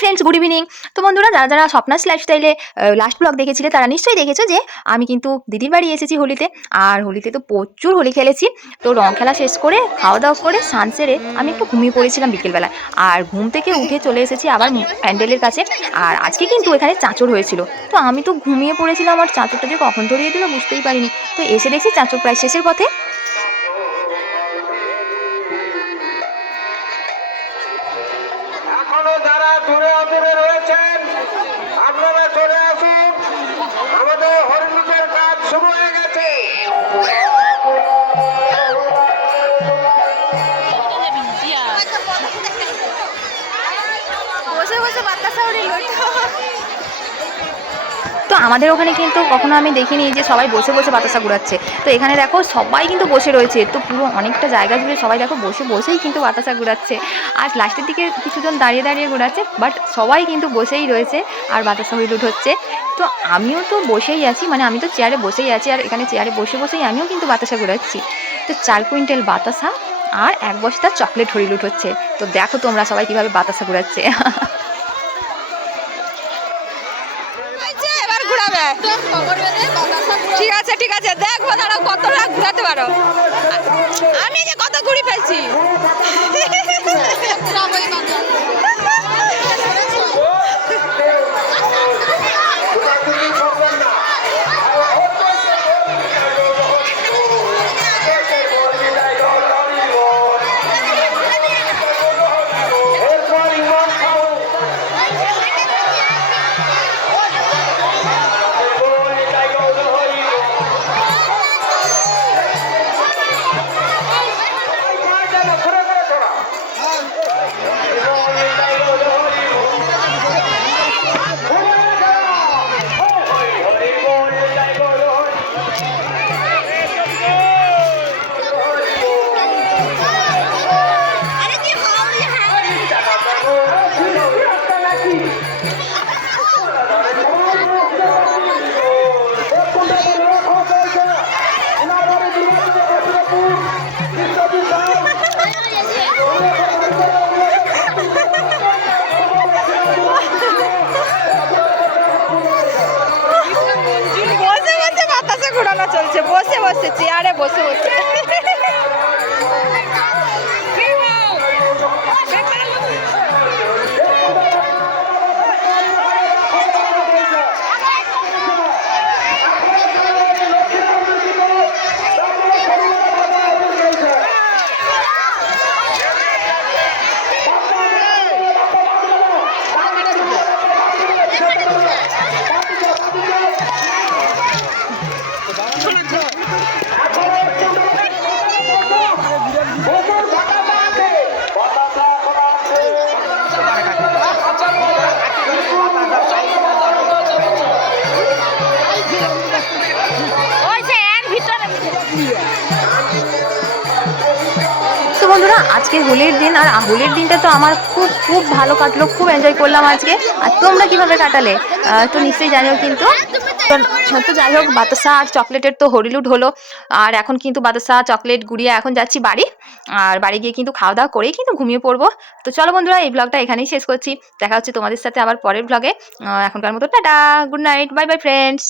Friends, good evening. তো বন্ধুরা, যারা যারা স্বপ্নাস লাইফস্টাইলে লাস্ট ব্লগ দেখেছিলে তারা নিশ্চয়ই দেখেছো যে আমি কিন্তু দিদির বাড়ি এসেছি হোলিতে। আর হোলিতে তো প্রচুর হোলি খেলেছি। তো রং খেলা শেষ করে খাওয়া দাওয়া করে স্নান সেরে আমি একটু ঘুমিয়ে পড়েছিলাম বিকেলবেলায়। আর ঘুম থেকে উঠে চলে এসেছি আবার প্যান্ডেলের কাছে। আর আজকে কিন্তু এখানে চাঁচর হয়েছিল। তো আমি তো ঘুমিয়ে পড়েছিলাম, আর চাঁচরটা যে কখন ধরিয়ে দিল বুঝতেই পারিনি। তো এসে দেখছি চাঁচর প্রায় শেষের পথে। যারা দূরে দূরে রয়েছেন আপনারা চলে আসুন, আমাদের হরিলুটের কাজ শুরু হয়ে গেছে। বসে বসে বাতাসা উড়িল। তো আমাদের ওখানে কিন্তু কখনো আমি দেখিনি যে সবাই বসে বসে বাতাসা ঘুরাচ্ছে। তো এখানে দেখো সবাই কিন্তু বসে রয়েছে। তো পুরো অনেকটা জায়গা জুড়ে সবাই দেখো বসে বসেই কিন্তু বাতাসা ঘুরাচ্ছে। আর লাস্টের দিকে কিছুজন দাঁড়িয়ে দাঁড়িয়ে ঘুরাচ্ছে, বাট সবাই কিন্তু বসেই রয়েছে আর বাতাসা হুইলুট হচ্ছে। তো আমিও তো বসেই আছি, মানে আমি তো চেয়ারে বসেই আছি, আর এখানে চেয়ারে বসে বসেই আমিও কিন্তু বাতাসা ঘুরাচ্ছি। তো 4 কুইন্টাল বাতাসা আর 1 বস্তা চকলেট হরিলুট হচ্ছে। তো দেখো তোমরা সবাই কীভাবে বাতাসা ঘুরাচ্ছে। এবার ঘুরাবে। ঠিক আছে ঠিক আছে, দেখবো দাঁড়াও কতটা ঘুরাতে পারো। আমি যে কত ঘুরি ফেলছি। ঘোরানো চলছে বসে বসে, চেয়ারে বসে বসে। তো বন্ধুরা, আজকে হোলির দিন, আর হোলির দিনটা তো আমার খুব খুব ভালো কাটলো, খুব এনজয় করলাম আজকে। আর তোমরা কিভাবে কাটালে তো নিশ্চয়ই জানিও কিন্তু। তো যাই হোক, বাতাসা আর চকলেটের তো হরিলুট হলো। আর এখন কিন্তু বাতাসা চকলেট গুড়িয়ে এখন যাচ্ছি বাড়ি। আর বাড়ি গিয়ে কিন্তু খাওয়া দাওয়া করেই কিন্তু ঘুমিয়ে পড়বো। তো চলো বন্ধুরা, এই ব্লগটা এখানেই শেষ করছি। দেখা হচ্ছে তোমাদের সাথে আবার পরের ব্লগে। এখনকার মতো tata, good night, bye bye friends.